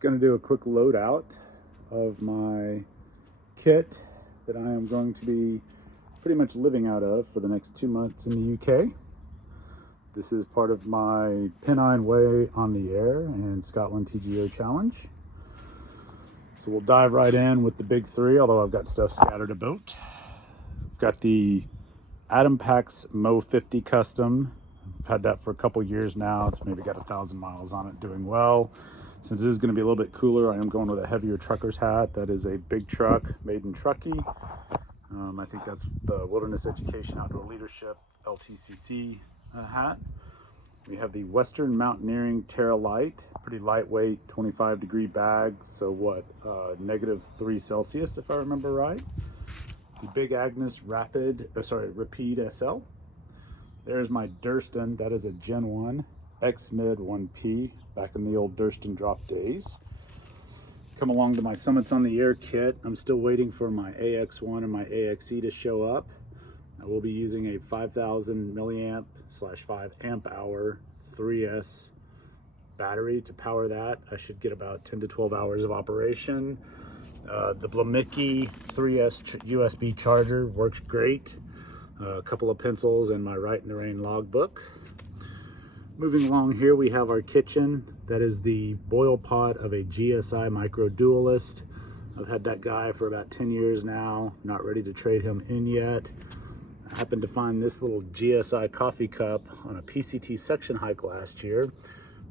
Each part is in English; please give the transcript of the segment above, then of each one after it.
Just going to do a quick loadout of my kit that I am going to be pretty much living out of for the next 2 months in the UK. This is part of my Pennine Way on the Air and Scotland TGO challenge. So we'll dive right in with the big three, although I've got stuff scattered about. Got the Atom Packs Mo 50 Custom. I've had that for a couple years now. It's maybe got 1,000 miles on it, doing well. Since this is going to be a little bit cooler, I am going with a heavier trucker's hat. That is a big truck made in Truckee. I think that's the Wilderness Education Outdoor Leadership LTCC hat. We have the Western Mountaineering Terra Light, pretty lightweight, 25-degree bag. So what, -3 Celsius if I remember right. The Big Agnes Rapide SL. There's my Durston. That is a Gen 1 X-Mid 1P, back in the old Durston drop days. Come along to my Summits on the Air kit. I'm still waiting for my AX1 and my AXE to show up. I will be using a 5,000 milliamp / 5 amp hour 3S battery to power that. I should get about 10 to 12 hours of operation. The Blamicki 3S USB charger works great. A couple of pencils and my Right in the Rain logbook. Moving along here, we have our kitchen. That is the boil pot of a GSI Micro Dualist. I've had that guy for about 10 years now. Not ready to trade him in yet. I happened to find this little GSI coffee cup on a PCT section hike last year.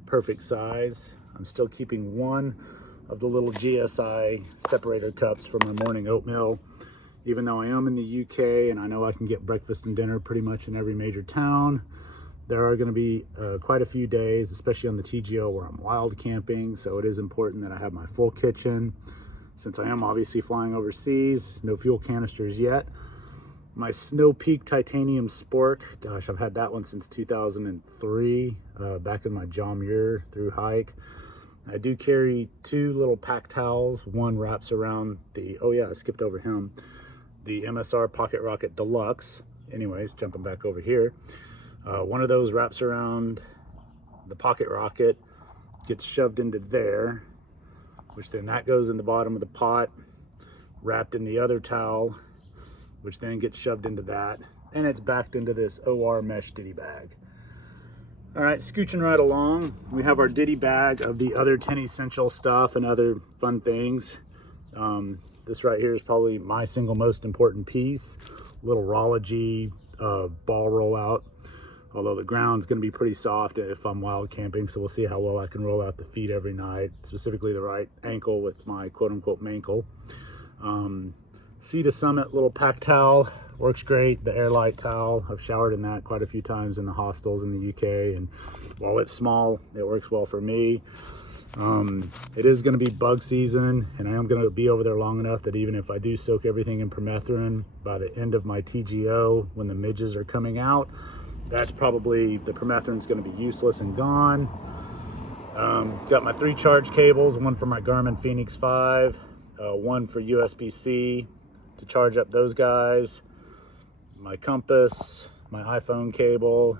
Perfect size. I'm still keeping one of the little GSI separator cups for my morning oatmeal. Even though I am in the UK and I know I can get breakfast and dinner pretty much in every major town, there are going to be quite a few days, especially on the TGO, where I'm wild camping. So it is important that I have my full kitchen. Since I am obviously flying overseas, no fuel canisters yet. My Snow Peak Titanium Spork, gosh, I've had that one since 2003, back in my John Muir through hike. I do carry 2 little pack towels. One wraps around the, oh yeah, I skipped over him, the MSR Pocket Rocket Deluxe. Anyways, jumping back over here. One of those wraps around the Pocket Rocket, gets shoved into there, which then that goes in the bottom of the pot, wrapped in the other towel, which then gets shoved into that, and it's backed into this OR mesh ditty bag. All right, scooching right along, we have our ditty bag of the other 10 essential stuff and other fun things. This right here is probably my single most important piece. Little Rology ball rollout. Although the ground's going to be pretty soft if I'm wild camping, so we'll see how well I can roll out the feet every night, specifically the right ankle with my quote-unquote mankle. Sea to Summit little pack towel, works great. The Airlight towel, I've showered in that quite a few times in the hostels in the UK, and while it's small, it works well for me. It is going to be bug season, and I am going to be over there long enough that even if I do soak everything in permethrin, by the end of my TGO, when the midges are coming out, that's probably, the permethrin's going to be useless and gone. Got my 3 charge cables, one for my Garmin Fenix 5, one for USB-C to charge up those guys, my compass, my iPhone cable,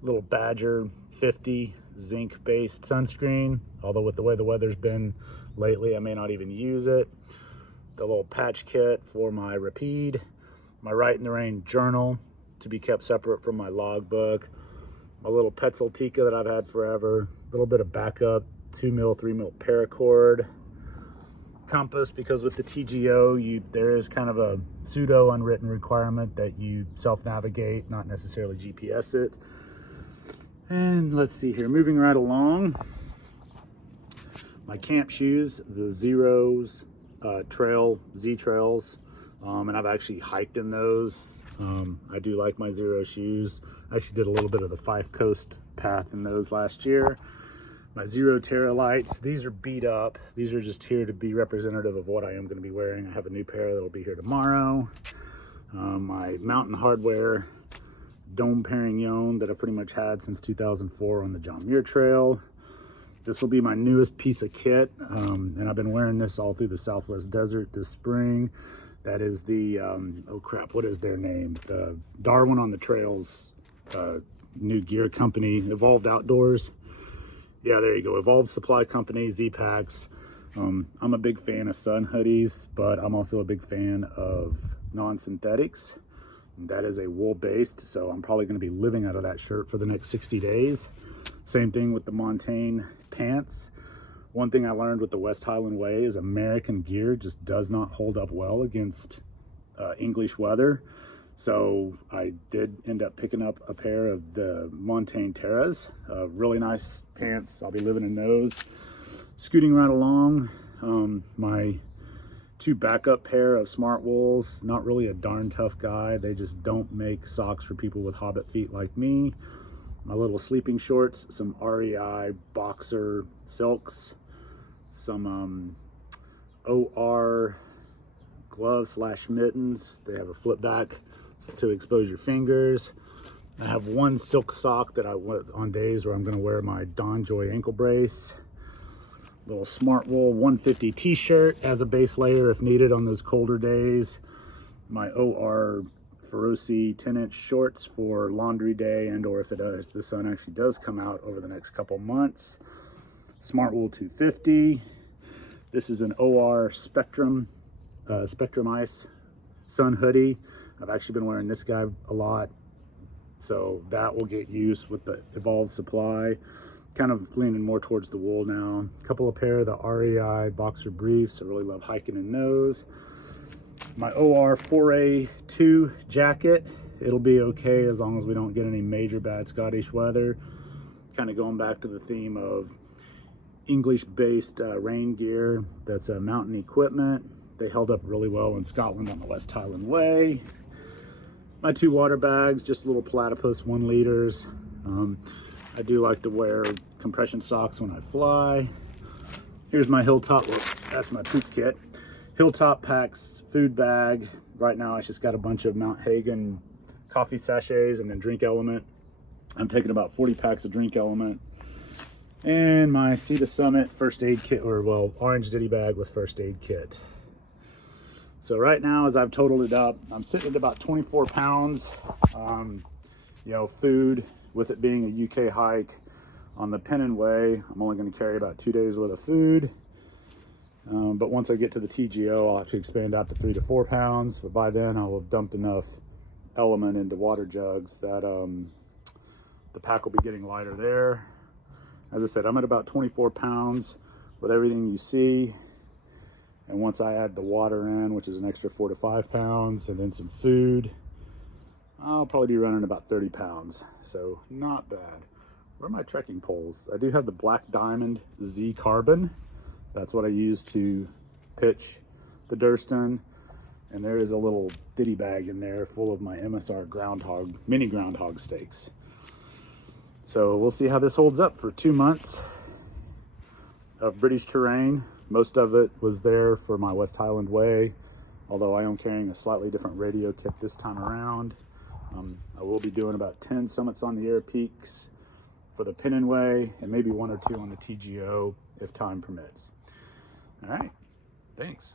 little Badger 50 zinc-based sunscreen, although with the way the weather's been lately, I may not even use it. The little patch kit for my Rapide, my Right in the Rain journal, to be kept separate from my logbook, my little Petzl-Tika that I've had forever, a little bit of backup 2mm, 3mm paracord, compass, because with the TGO, there is kind of a pseudo unwritten requirement that you self-navigate, not necessarily GPS it. And let's see here, moving right along, my camp shoes, the Zeros Trail Z Trails, and I've actually hiked in those. I do like my Zero shoes. I actually did a little bit of the Fife Coast path in those last year. My Zero Terra lights, these are beat up. These are just here to be representative of what I am going to be wearing. I have a new pair that'll be here tomorrow. My Mountain Hardware Dome Perignon that I've pretty much had since 2004 on the John Muir Trail. This will be my newest piece of kit, and I've been wearing this all through the Southwest Desert this spring. That is the, oh crap, what is their name? The Darwin on the Trails new gear company, Evolved Outdoors. Yeah, there you go. Evolved Supply Company, Z-Packs. I'm a big fan of sun hoodies, but I'm also a big fan of non-synthetics. That is a wool based, so I'm probably going to be living out of that shirt for the next 60 days. Same thing with the Montane pants. One thing I learned with the West Highland Way is American gear just does not hold up well against English weather. So I did end up picking up a pair of the Montane Terras, really nice pants. I'll be living in those. Scooting right along, my 2 backup pair of Smart Wools, not really a darn tough guy. They just don't make socks for people with hobbit feet like me. My little sleeping shorts, some REI boxer silks, some OR gloves / mittens. They have a flip back to expose your fingers. I have 1 silk sock that I wear on days where I'm going to wear my Dawn Joy ankle brace. Little Smart Wool 150 t-shirt as a base layer if needed on those colder days. My OR Feroci 10-inch shorts for laundry day and or if the sun actually does come out over the next couple months. Smart Wool 250. This is an OR Spectrum Ice sun hoodie. I've actually been wearing this guy a lot, so that will get used with the Evolved Supply. Kind of leaning more towards the wool now. A couple of pair of the REI boxer briefs. I really love hiking in those. My OR 4A2 jacket. It'll be okay as long as we don't get any major bad Scottish weather. Kind of going back to the theme of English-based rain gear. That's mountain equipment. They held up really well in Scotland on the West Highland Way. My 2 water bags, just little platypus 1 liters. I do like to wear compression socks when I fly. Here's my Hilltop, whoops, that's my poop kit. Hilltop Packs food bag. Right now I just got a bunch of Mount Hagen coffee sachets and then Drink Element. I'm taking about 40 packs of Drink Element. And my Sea to Summit first aid kit, or well, orange ditty bag with first aid kit. So right now, as I've totaled it up, I'm sitting at about 24 pounds. You know, food, with it being a UK hike on the Pennine Way, I'm only going to carry about 2 days worth of food. But once I get to the TGO, I'll have to expand out to 3 to 4 pounds. But by then, I'll have dumped enough element into water jugs that the pack will be getting lighter there. As I said, I'm at about 24 pounds with everything you see. And once I add the water in, which is an extra 4 to 5 pounds, and then some food, I'll probably be running about 30 pounds. So not bad. Where are my trekking poles? I do have the Black Diamond Z Carbon. That's what I use to pitch the Durston. And there is a little ditty bag in there full of my MSR mini groundhog steaks. So we'll see how this holds up for 2 months of British terrain. Most of it was there for my West Highland Way, although I am carrying a slightly different radio kit this time around. I will be doing about 10 summits on the air peaks for the Pennine Way and maybe 1 or 2 on the TGO if time permits. All right, thanks.